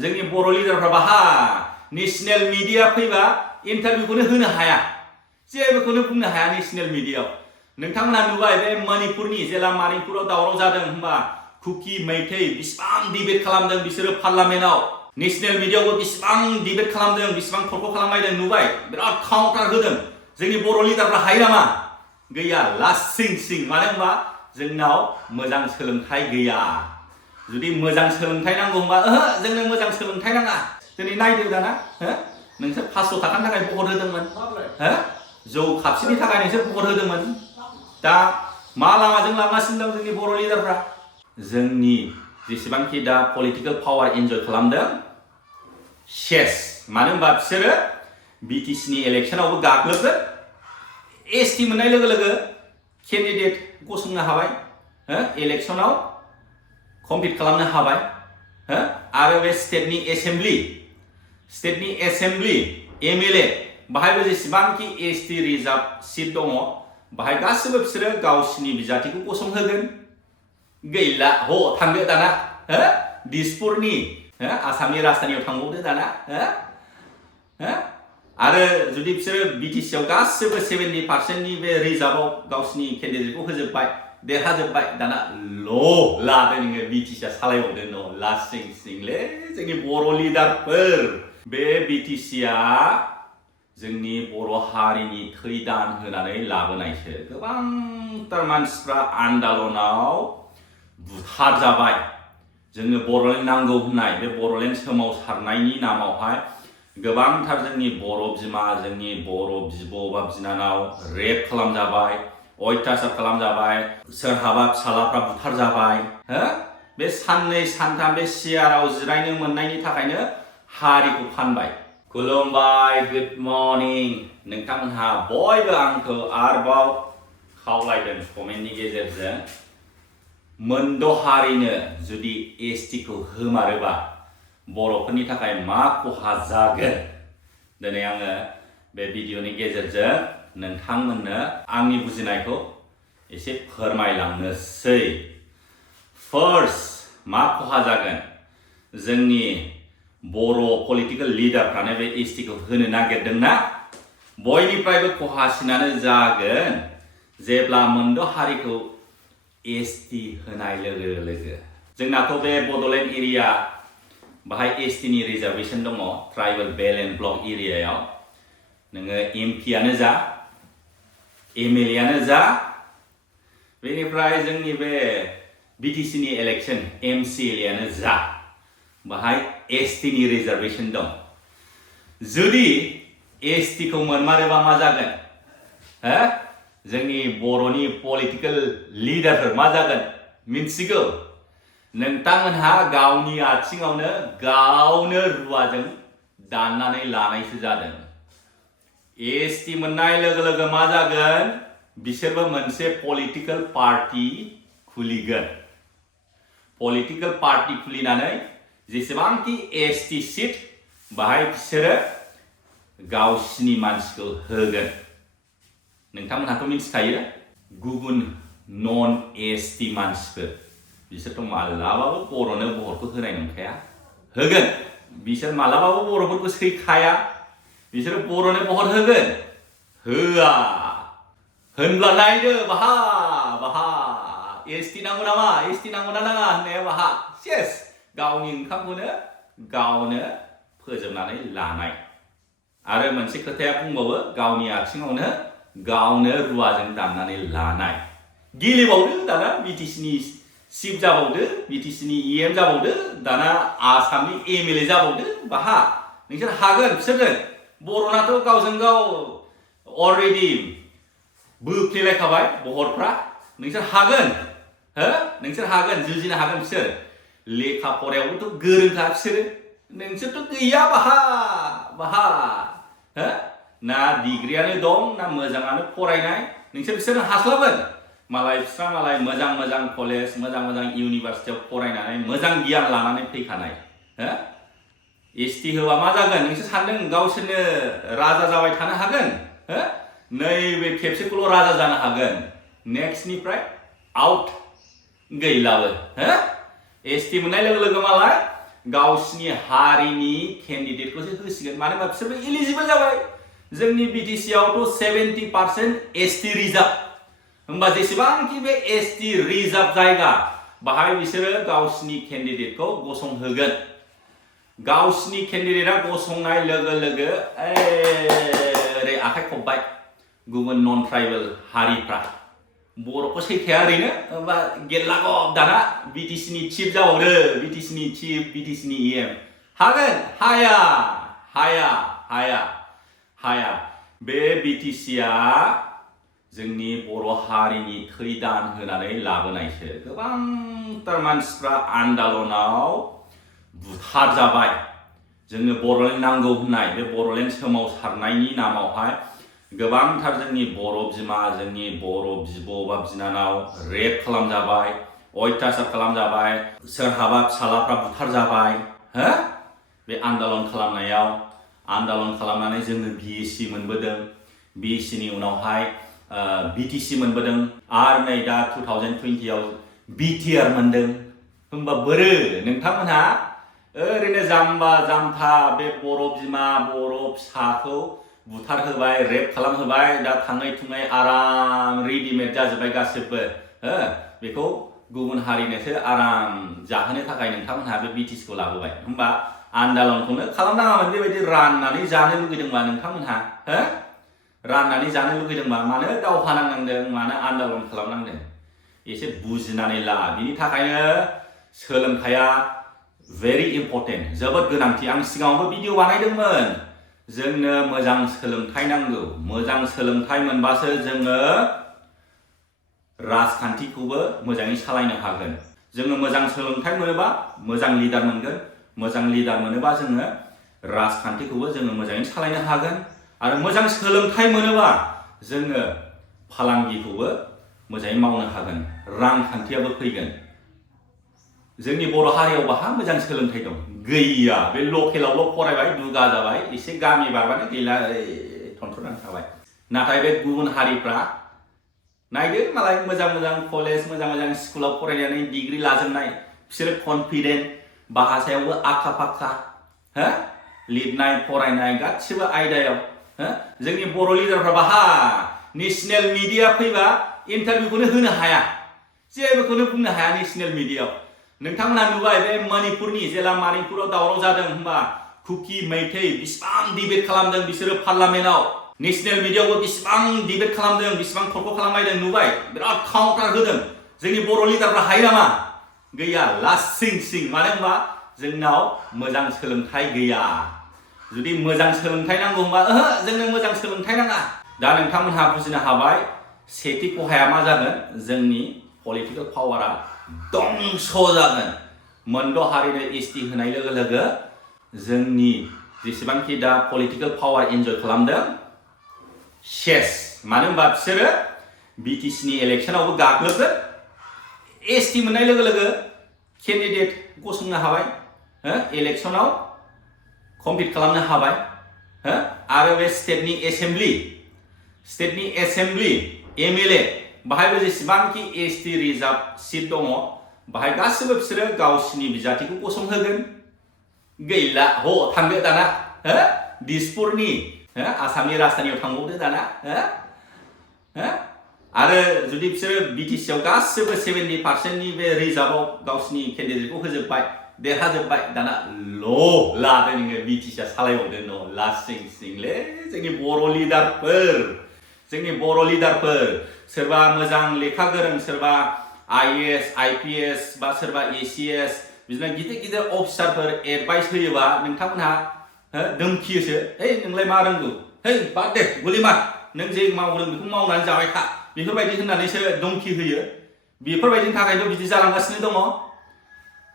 जोंनि बर' लिडारफ्रा बाहा national media फैबा इन्टारभिउखौनो होनो हाया जेबोखौनो बुंनो हाया नेशनेल मिडियायाव नोंथांमोनहा नुबाय बे मणिपुरनि जेला मणिपुराव दावराव जादों होनबा कुकी मैथै बिसिबां डिबेट खालामदों बिसोरो पार्लामेन्टआव नेशनेल मिडियायावबो बिसिबां डिबेट खालामदों बिसिबां थरख खालामलायदों नुबाय बिराद काउन्टार होदों जोंनि बर' लिडारफ्रा हायो नामा गैया लासिं सिं मानो होनबा जोंनाव मोजां सोलोंथाइ गैया जुदि मोजां सोलोंथाइ नांगौ होनबा जोंनो मोजां सोलोंथाइ नाङा दिनै नायदो दाना नोंसोर 500 थाखानि थाखाय भट होदोंमोन जौ खापसेनि थाखाय नोंसोर भट होदोंमोन दा मा लामाजों लांगासिनो दं जोंनि बर' लिडारफ्रा जोंनि जेसेबांखि दा पलिटिकल पावार एन्जय खालामदों सेस मानो होनबा बिसोरो बिटिसिनि इलेक्सनावबो गाग्लोबगोन एसटि मोननाय लोगो लोगो केन्डिडेट गसंनो हाबाय इलेक्सनाव कम्पिट खालामनो हाबाय आरो बे स्टेटनि एसेम्बलि एमएलए बाहायबो जेसेबांखि एसटि रिजार्भ सिट दङ बाहाय गासिबो बिसोरो गावसिनि बिजाथिखौ गसंहोगोन गैला थांदो दाना दिसपुरनि आसामनि राजधानियाव थांबावदो दाना आरो जुदि बिसोरो बिटिसिआव गासिबो 70% बे रिजार्भआव गावसिनि केन्डिडेटखौ होजोबबाय देरहाजोबबाय दाना लादो नोङो बिटिसिआ सालायबावदो न' लासिं सिंलै जोंनि बर' लिडारफोर बे बिटिसिआ जोंनि बर' हारिनि थै दान होनानै लाबोनायसो गोबांथार मानसिफ्रा आन्दालनाव बुथारजाबाय जोंनो बर'लेण्ड नांगौ होननाय बे बर'लेण्ड सोमावसारनायनि नामावहाय गोबांथार जोंनि बर' बिमा जोंनि बर' बिब' बा बिनानाव रेप खालामजाबाय अयथासार खालामजाबाय सोरहाबा फिसालाफ्रा बुथारजाबाय बे साननै सानथाम बे सियाराव जिरायनो मोननायनि थाखायनो हारिखौ फानबाय खुलुमबाय गुड मर्निं नोंथांमोनहा बयबो आंखौ आरोबाव खावलायदों कमेन्टनि गेजेरजों मोनद' हारिनो जुदि एसटिखौ होमारोबा बर'फोरनि थाखाय मा खहा जागोन दिनै आङो बे भिडिअनि गेजेरजों नोंथांमोननो आंनि बुजिनायखौ एसे फोरमायलांनोसै फार्स्ट मा खहा जागोन जोंनि बर' पलिटिकल लिडारफ्रानो बे एसटिखौ होनो नागिरदोंना बयनिफ्रायबो खहासिनानो जागोन जेब्ला मोनद' हारिखौ एसटि होनाय लोगो लोगो जोंनाथ' बे बड'लेण्ड एरिया बाहाय एसटिनि रिजार्भेसन दङ ट्राइबेल बेल्ट एन्ड ब्लक एरियायाव नोङो एमपिआनो जा एमएलएआनो जा बेनिफ्राय जोंनि बे बिटिसिनि इलेक्सन एमसिएलएआनो जा बाहाय एसटिनि रिजार्भेसन दं जुदि एसटिखौ मोनमारोबा मा जागोन जोंनि बर'नि पलिटिकल लिडारफोर मा जागोन मिन्थिगौ नोंथांमोनहा गावनि आथिङावनो गावनो रुवाजों दाननानै लानायसो जादों एसटि मोननाय लोगो लोगो मा जागोन बिसोरबो मोनसे पलिटिकल पार्टी खुलिगोन पलिटिकल पार्टी खुलिनानै जेसेबांखि एसटि सिट बाहाय बिसोरो गावसिनि मानसिखौ होगोन नोंथांमोनहाथ' मिथिखायो गुबुन नन एसटि मानसिफोर बिसोरथ' मालाबाबो बर'नो भटखौ होनाय नंखाया होगोन बिसोर मालाबाबो बर'फोरखौ सैखाया बिसोरो बर'नो भट होगोन होआ होनब्ला नायदो बाहा एसटि नांगौ नामा एसटि नांगौ ना नाङा होननाया बाहा सेस गावनि ओंखामखौनो गावनो फोजोबनानै लानाय आरो मोनसे खोथाया बुंबावो गावनि आथिङावनो गावनो रुवाजों दाननानै लानाय गेलेबावदो दाना बिटिसिनि चिफ जाबावदो बिटिसिनि इएम जाबावदो दाना आसामनि एमएलए जाबावदो बाहा नोंसोर हागोन बिसोरजों बर'नाथ' गावजों गाव अलरेडि बोफ्लेलायखाबाय भटफ्रा नोंसोर हागोन नोंसोर हागोन जुजिनो हागोन बिसोर लेखा फरायावबोथ' गोरोंखा बिसोरो नोंसोरथ' गैया बाहा ना डिग्रियानो दं ना मोजाङानो फरायनाय बिसोरनो हास्लाबगोन मालाय मोजां कलेज मोजां इउनिभार्सिटियाव फरायनानै मोजां गियान लानानै फैखानाय एसटि होबा मा जागोन नोंसोर सानदों गावसोरनो राजा जाबाय थानो हागोन नैबे खेबसेखौल' राजा जानो हागोन नेक्स्टनिफ्राय आउट गैलाबो एसटि मोननाय लोगो लोगो मालाय गावसिनि हारिनि केन्डिडेटखौसो होसिगोन मानो होनबा बिसोरबो एलिजिबल जाबाय जोंनि बिटिसि आवथ' 70% एसटी रिजार्भ होमबा जेसेबांखि बे एसटी रिजार्भ जायगा बाहाय बिसोरो गावसिनि केन्डिडेटखौ गसंहोगोन गावसिनि केन्डिडेटआ गसंनाय लोगो लोगो ओरै आखाइ खब्बाय गुबुन नन ट्राइबेल हारिफ्रा बर'खौ सैखाया ओरैनो होमबा गेल्लागब दाना बिटिसिनि चिफ जाबावदो बिटिसिनि चिफ बिटिसिनि EM हागोन हाया हाया हाया हाया बे बिटिसिआ जोंनि बर' हारिनि थै दान होनानै लाबोनायसो गोबांथार मानसिफ्रा आन्दलनाव बुथार जाबाय जोंनो बर'लेण्ड नांगौ होननाय बे बर'लेण्ड सोमावसारनायनि नामावहाय गोबांथार जोंनि बर' बिमा जोंनि बर' बिब' बा बिनानाव रेप खालामजाबाय अयथासार खालामजाबाय सोरहाबा फिसालाफ्रा बुथार जाबाय हो बे आन्दलन खालामनायाव आन्दलन खालामनानै जोङो BSc मोनबोदों BSc नि उनावहाय BTC मोनबोदों आरो नै दा 2020 आव BTR मोनदों होमबा बोरो नोंथांमोनहा ओरैनो जाम्बा जाम्था बे बर' बिमा बर' फिसाखौ बुथार होबाय रेप खालाम होबाय दा थाङै थुङै आराम रेडिमेड जाजोब्बाय गासिबो हो बेखौ गुबुन हारिनोसो आराम जाहोनो थाखाय नोंथांमोनहा बे BTC खौ लाबोबाय होमबा आन्दलनखौनो खालामनाङामोन बेबायदि राननानै जानो लुगैदोंबा नोंथांमोनहा हो राननानै जानो लुगैदोंबा मानो दावहा नांनांदों मानो आन्दलन खालामनांदों एसे बुजिनानै ला बिनि थाखायनो सोलोंथाइया very important जोबोद गोनांथि आं सिगाङावबो भिडिअ बानायदोंमोन जोंनो मोजां सोलोंथाइ नांगौ मोजां सोलोंथाइ मोनबासो जोङो राजखान्थिखौबो मोजाङै सालायनो हागोन जोङो मोजां सोलोंथाइ मोनोबा मोजां लिडार मोनगोन मोजां लिडार मोनोबा जोङो राजखान्थिखौबो जोङो मोजाङै सालायनो हागोन आरो मोजां सोलोंथाइ मोनोबा जोङो फालांगिखौबो मोजाङै मावनो हागोन रांखान्थियाबो फैगोन जोंनि बर' हारियाव बाहा मोजां सोलोंथाइ दं गैया बे लकेलावल' फरायबाय दुगा जाबाय एसे गामि बारबानो गैला थनथ्र'नानै थाबाय नाथाय बे गुबुन हारिफ्रा नायदो मालाय मोजां मोजां कलेज मोजां मोजां स्कुलाव फरायनानै डिग्री लाजोबनाय बिसोरो कनफिडेन्ट भाषायावबो आखा फाखा हो लिरनाय फरायनाय गासिबो आयदायाव हो जोंनि बर' लिडारफ्रा बाहा नेशनेल मिडिया फैबा इन्टारभिउखौनो होनो हाया जेबोखौनो बुंनो हाया नेशनेल मिडियायाव नोंथांमोना नुबाय बे मणिपुरनि जेला मणिपुराव दावराव जादों होनबा कुकी मैथै बिसिबां डिबेट खालामदों बिसोरो पार्लामेन्टआव नेशनेल मिडियायावबो बिसिबां डिबेट खालामदों बिसिबां थरख खालामलायदों नुबाय बिराद काउन्टार होदों जोंनि बर' लिडारफ्रा हायो नामा गैया लासिं सिं मानो होनबा जोंनाव मोजां सोलोंथाइ गैया जुदि मोजां सोलोंथाइ नांगौ होनबा जोंनो मोजां सोलोंथाइ नाङा दा नोंथांमोनहा बुजिनो हाबाय सेथि खहाया मा जागोन जोंनि पलिटिकेल पावारा दंस जागोन मोनद' हारिनो एसटि होनाय लोगो लोगो जोंनि जेसेबांखि दा पलिटिकेल पावार एन्जय खालामदों सेस मानो होनबा बिसोरो बिटिसिनि इलेक्सनावबो गाग्लोबगोन एसटि मोननाय लोगो लोगो केन्डिडेट गसंनो हाबाय इलेक्सनाव कम्पिट खालामनो हाबाय आरो बे स्टेटनि एसेम्बलि MLA बाहायबो जेसेबांखि एसटि रिजार्भ सिट दङ बाहाय गासिबो बिसोरो गावसिनि बिजाथिखौ गसंहोगोन गैला थांदो दाना दिसपुरनि आसामनि राजधानियाव थांबावदो दाना आरो जुदि बिसोरो बिटिसिआव गासिबो 70%नि बे रिजार्भआव गावसिनि केन्डिडेटखौ होजोबबाय देरहाजोबबाय दाना लादो नोङो बिटिसिआ सालायबावदो लासिं सिंलै जोंनि बर' लिडारफोर सोरबा मोजां लेखा गोरों सोरबा IAS IPS बा सोरबा ACS बिदिनो गिदिर गिदिर अफिसारफोर एडभाइस होयोबा नोंथांमोनहा धोमखियोसो नोंलाय मा रोंगौ बाद दे गुलि मार नों जे मावदों बेखौ मावनानै जाबाय था बेफोरबायदि होननानैसो धमखि होयो बेफोरबायदिनि थाखायथ' बिदि जालांगासिनो दङ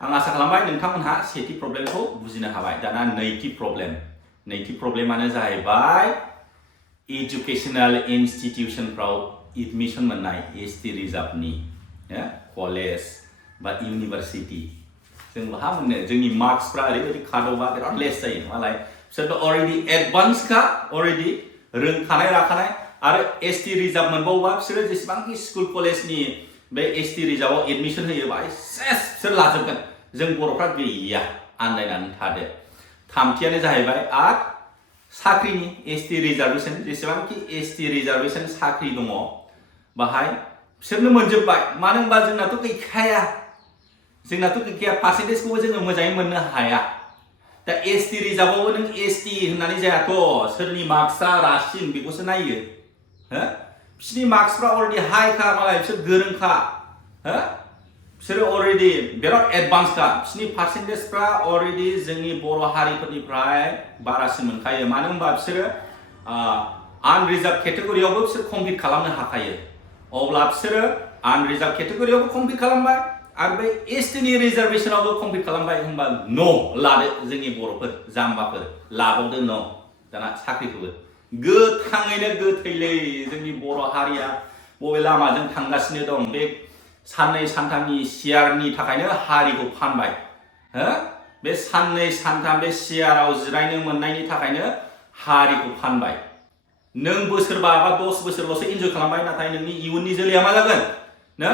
आं आसा खालामबाय नोंथांमोनहा सेथि प्रब्लेमखौ बुजिनो हाबाय दाना नैथि प्रब्लेमानो जाहैबाय एजुकेशनल इन्स्टिट्युशनफ्राव एडमिशन मोननाय एसटि रिजार्भनि कलेज बा इउनिभार्सिटि जों बाहा मोननो जोंनि मार्क्सफ्रा ओरैबायदि खादबा बिराद लेस जायो मालाय बिसोरथ' अलरेडि एडभान्सखा अलरेडि रोंखानाय राखानाय आरो एसटि रिजार्भ मोनबावोबा बिसोरो जेसेबांखि स्कुल कलेजनि बे एसटि रिजार्भआव एडमिशन होयोबा सेस बिसोर लाजोबगोन जों बर'फ्रा गैया आन्दायनानै थादो। थामथियानो जाहैबाय आरो साख्रिनि ST रिजार्भेसन जेसेबांखि ST रिजार्भेसन साख्रि दङ बाहाय बिसोरनो मोनजोब्बाय मानो होनबा जोंनाथ' गैखाया पार्सेन्टेजखौबो जोङो मोजाङै मोननो हाया। दा ST रिजार्भआवबो नों ST होननानै जायाथ' सोरनि मार्क्सआ रासिन बेखौसो नायो हो बिसोरनि मार्क्सफ्रा अलरेडि हाइखा मालाय बिसोर गोरोंखा हो बिसोरो अलरेडि बिराद एडभान्सखा बिसोरनि पार्सेन्टेजफ्रा अलरेडि जोंनि बर' हारिफोरनिफ्राय बारासिन मोनखायो मानो होनबा बिसोरो आनरिजार्भ केटेगरियावबो बिसोर कम्पिट खालामनो हाखायो अब्ला बिसोरो आनरिजार्भ केटेगरियावबो कम्पिट खालामबाय आरो बे STनि रिजार्भेसनावबो कम्पिट खालामबाय होनबा न' लादो जोंनि बर'फोर जाम्बाफोर लाबावदो न' दाना साख्रिखौबो गोथाङैनो गोथैलै जोंनि बर' हारिया बबे लामाजों थांगासिनो दं बे साननै सानथामनि सियारनि थाखायनो हारिखौ फानबाय हो बे साननै सानथाम बे सियाराव जिरायनो मोननायनि थाखायनो हारिखौ फानबाय नों बोसोरबा बा 10 बोसोरल'सो इन्जय खालामबाय नाथाय नोंनि इयुननि जोलैया मा जागोन ना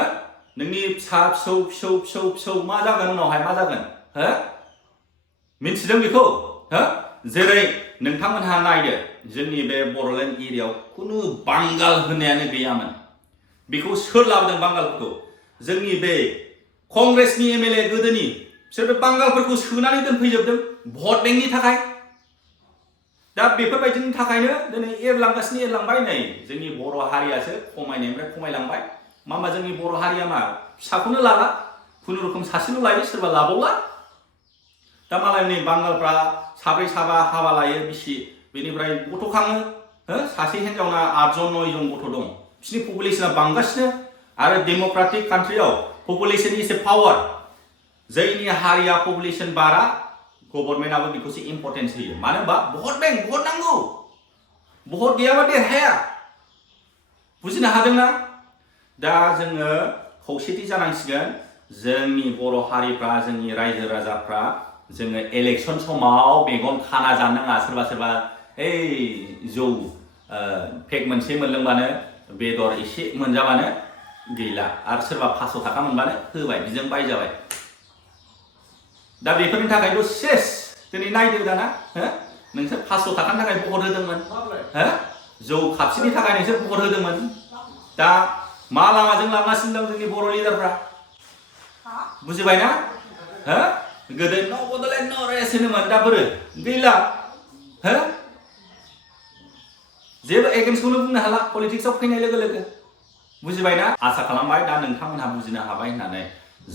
नोंनि फिसा फिसौ मा जागोन उनावहाय मा जागोन हो मिन्थिदों बेखौ हो जेरै नोंथांमोनहा नायदो जोंनि बे बर'लेण्ड एरियायाव खुनु बांगाल होननायानो गैयामोन बेखौ सोर लाबोदों बांगालफोरखौ जोंनि बे कंग्रेसनि MLA गोदोनि बिसोर बे बांगालफोरखौ सोनानै दोनफैजोबदों भट बेंकनि थाखाय दा बेफोरबायदिनि थाखायनो दिनै एरलांबाय नै जोंनि बर' हारियासो खमायनायनिफ्राय खमायलांबाय मा जोंनि बर' हारिया मा फिसाखौनो लाला खुनुरुखुम सासेल' लायो सोरबा लाबावला दा मालाय नै बांगालफ्रा साब्रै साबा हाबा लायो बिसि बेनिफ्राय गथ' खाङो हो सासे हिन्जावना 8 जन 9 जन गथ' दं बिसिनि पपुलेशना बांगासिनो आरो डेम'क्रेटिक कान्ट्रियाव पपुलेशननि एसे पावार जायनि हारिया पपुलेशन बारा गभर्नमेन्टआबो बेखौसो इम्पर्टेन्स होयो मानो होनबा भट बेंक भट नांगौ भट गैयाबा देरहाया बुजिनो हादोंना दा जोङो खौसेथि जानांसिगोन जोंनि बर' हारिफ्रा जोंनि रायजो राजाफ्रा जोङो इलेक्शन समाव मेगन खाना जानो नाङा सोरबा जौ पेक मोनसे मोनलोंबानो बेदर एसे मोनजाबानो गैला आरो सोरबा 500 थाखा मोनबानो होबाय बिजों बायजाबाय दा बेफोरनि थाखायथ' सेस दिनै नायदो दाना हो नोंसोर 500 थाखानि थाखाय भट होदोंमोन हो जौ खापसेनि थाखाय नोंसोर भट होदोंमोन दा मा लामाजों लांगासिनो दं जोंनि बर' लिडारफ्रा बुजिबायना हो गोदो न' बड'लेण्ड न' रेस होनोमोन दा बोरो गैला हो जेबो एगेन्स्टखौनो बुंनो हाला पलिटिक्सआव फैनाय लोगो लोगो बुजिबायना आसा खालामबाय दा नोंथांमोनहा बुजिनो हाबाय होननानै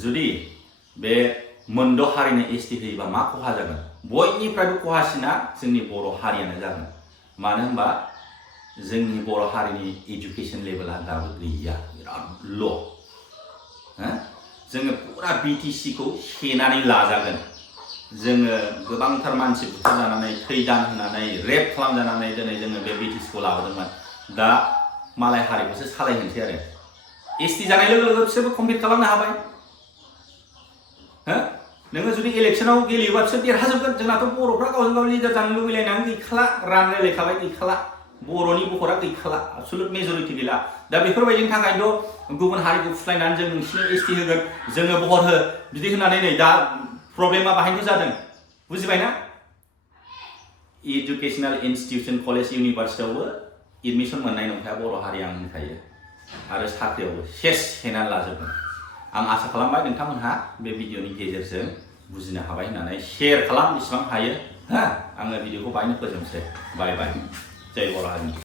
जुदि बे मोनद' हारिनो ST होयोबा मा खहा जागोन बयनिफ्रायबो खहासिना जोंनि बर' हारियानो जागोन मानो होनबा जोंनि बर' हारिनि एजुकेशन लेभेला दाबो गैया बिराद ल' हो जोङो पुरा BTC खौ सेनानै लाजागोन जोङो गोबांथार मानसि बुथारजानानै थैदान होनानै रेप खालामजानानै दिनै जोङो बे BTC खौ लाबोदोंमोन दा मालाय हारिखौसो सालायहोनोसै आरो ST जानाय लोगो लोगो बिसोरबो कम्पिट खालामनो हाबाय हो नोङो जुदि इलेक्शनाव गेलेयोबा बिसोर देरहाजोबगोन जोंनाथ' बर'फ्रा गावजों गाव लिडार जानो लुबैलायनानै गैखाला रानलायलायखाबाय गैखाला बर'नि बखरा गैखाला एबसुलुट मेजरिटी गैला दा बेफोरबायदिनि थाखायनोथ' गुबुन हारिखौ फुस्लायनानै जों नोंसिनो ST होगोन जोङो भट हो बिदि होननानै नै दा प्रब्लेमा बाहायनो जादों बुजिबायना एजुकेशनल इन्स्टिट्यूशन कलेज इउनिभार्सिटियावबो एडमिशन मोननाय नंखाया बर' हारिया आं होनखायो आरो साख्रियावबो सेनानै लाजोबगोन आं आसा खालामबाय नोंथांमोनहा बे भिडिअनि गेजेरजों बुजिनो हाबाय होननानै शेयार खालाम बेसेबां हायो हा आङो भिडिअखौ बाहायनो फोजोबनोसै बाय जय बर' हारिनि